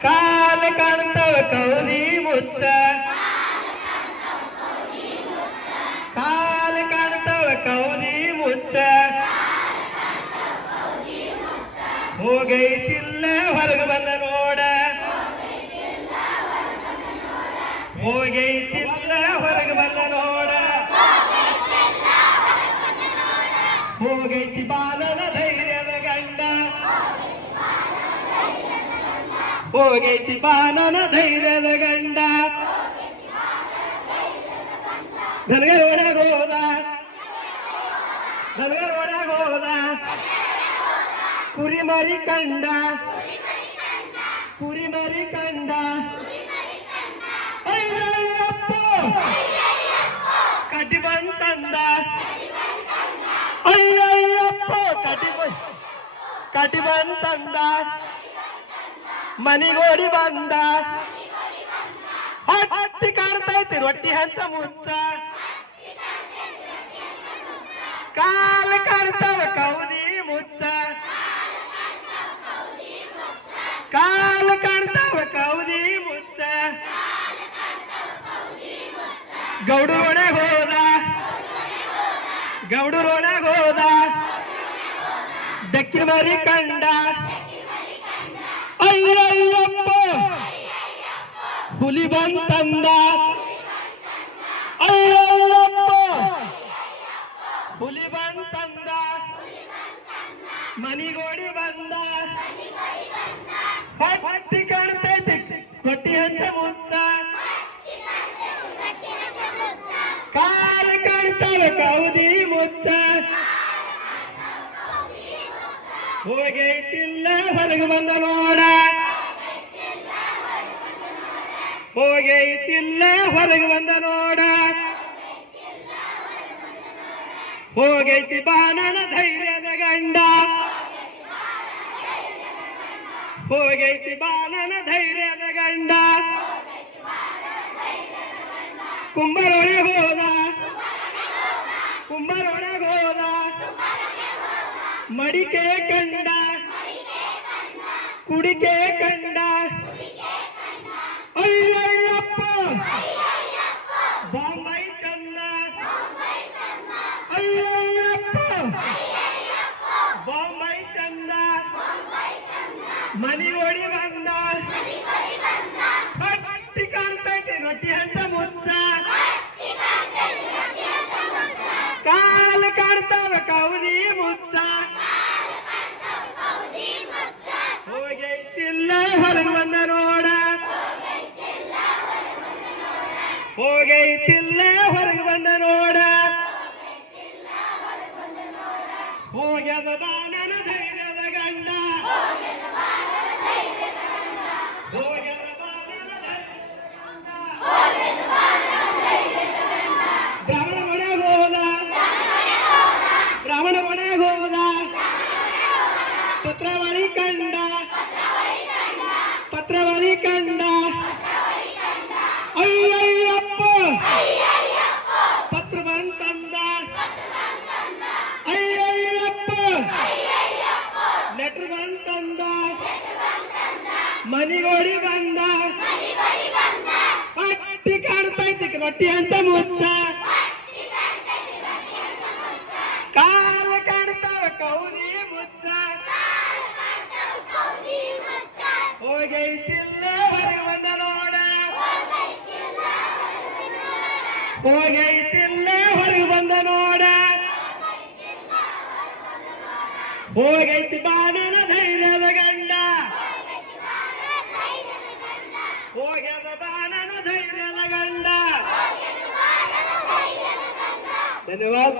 ಕಾಲ ಕಾಣ್ತಾವ ಕೌದಿ ಮುಚ್ಚ ಕಾಲ ಕಾಣ್ತಾವ ಕೌದಿ ಮುಚ್ಚ ಹೋಗೈತಿಲ್ಲ ಹೊರಗೆ ಬಂದ ನೋಡ ಹೋಗೈತಿಲ್ಲ ಹೊರಗೆ ಬಂದ ನೋಡ ಹೋಗೈತಿ ಬಾಲನ ಧೈರ್ಯದ ಗಂಡ ಹೋಗೈತಿ ಬಾಲನ ಧೈರ್ಯದ ಗಂಡ ನನಗರ ಒಳಗೆ ಹೋದ ನನಗರ ಒಳಗೆ ಹೋದ ಕುರಿಮರಿ ಕಂಡ ಕುರಿಮರಿ ಕಂಡ ಅಯ್ಯಪ್ಪ ಕಟಿ ಬಂತಂದ ಅಯ್ಯಪ್ಪ ಕಟಿ ಬಂತಂದ ಮನಿಗೋಡಿ ಬಂದ ಹಟ್ಟಿ ಕಾಣ್ತೈತಿ ರೊಟ್ಟಿ ಹಂಚ ಮುಚ್ಚ ಕಾಲ ಕಾಣ್ತಾವ ಕೌದಿ ಮುಚ್ಚ ಕಾಲ ಕಾಣ್ತಾವ ಕೌದಿ ಮುಚ್ಚ ಗೌಡರೋಣೆ ಹೋದ ಗೌಡರೋಣೆ ಹೋದ ದಕ್ಕಿನ ಮರಿ ಕಂಡ ಅಯ್ಯಯ್ಯಪ್ಪ ಹುಲಿ ಬಂತಂದ ಅಯ್ಯಯ್ಯಪ್ಪ ಹುಲಿ ಬಂತಂದ ಮನಿಗೋಡಿ ಬಂದ ಹೊಟ್ಟಿ ಕಾಣ್ತೈತಿ ಹೊಟ್ಟಿ ಹಂಚ ಮುಚ್ಚ ಕಾಲ ಕಾಣ್ತಾವ ಕೌದಿ ಮುಚ್ಚ ಹೋಗೈತಿಲ್ಲ ಹೊರಗೆ ಬಂದ ನೋಡ ಹೋಗೈತಿಲ್ಲ ಹೊರಗೆ ಬಂದ ನೋಡ ಹೋಗೈತಿ ಬಾಣನ ಧೈರ್ಯದ ಗಂಡ ಹೋಗೈತಿ ಬಾಣನ ಧೈರ್ಯದ ಗಂಡ ಕುಂಬರೊಳಗೆ ಹೋದ ಕುಂಬರೊಳಗೆ ಹೋದ ಮಡಿಕೆ ಕಂಡ ಕುಡಿಕೆ ಕಂಡ ಅಯ್ಯಯ್ಯಪ್ಪ ಬಾಂಬೈ ತಂದ ಅಯ್ಯಯ್ಯಪ್ಪ ಬಾಂಬೈ ತಂದ ಮನಿಗೋಡಿ ಬಂದ ಹಟ್ಟಿ ಕಾಣ್ತೈತಿ ರೊಟ್ಟಿ ಹಂಚ ಮುಚ್ಚ ಕಾಲ ಕಾಣ್ತಾವ ಕೌದಿ ಮುಚ್ಚ ಹೋಗೈತಿಲ್ಲ ಹೊರಗೆ ಬಂದ ನೋಡ ಹೋಗೈತಿಲ್ಲ ಹೊರಗೆ ಬಂದ ನೋಡ ಹೋಗ್ಯದ ಬಾಣನ ಧೈರ್ಯದ ಗಂಡ ಹೋಗ್ಯದ ಬಾಣನ ಧೈರ್ಯದ ಗಂಡ ಬ್ರಾಹ್ಮಣ ಮನೆಗೆ ಹೋದ ಬ್ರಾಹ್ಮಣ ಮನೆಗೆ ಹೋದ ಪತ್ರವಾಳಿ ಕಂಡ ಪತ್ರವಾಳಿ ಕಂಡ ಅಯ್ಯಯ್ಯಪ್ಪ ಪತ್ರ ಬಂತಂದ ಅಯ್ಯಯ್ಯಪ್ಪ ಲೆಟರ್ ಬಂತಂದ ಮನಿಗೋಡಿ ಬಂದ ಹಟ್ಟಿ ಕಾಣ್ತೈತಿ ರೊಟ್ಟಿ ಹಂಚ ಮುಚ್ಚ ಕಾಲ ಕಾಣ್ತಾವ ಕೌದಿ ಮುಚ್ಚ ಹೋಗೈತಿಲ್ಲ ಹೊರಗೆ ಬಂದ ನೋಡ ಹೋಗೈತಿಲ್ಲ ಹೊರಗೆ ಬಂದ ನೋಡ ಹೋಗೈತಿ ಬಾಣನ ಧೈರ್ಯದ ಗಂಡ ಹೋಗ್ಯದ ಬಾಣನ ಧೈರ್ಯದ ಗಂಡ ಧನ್ಯವಾದ.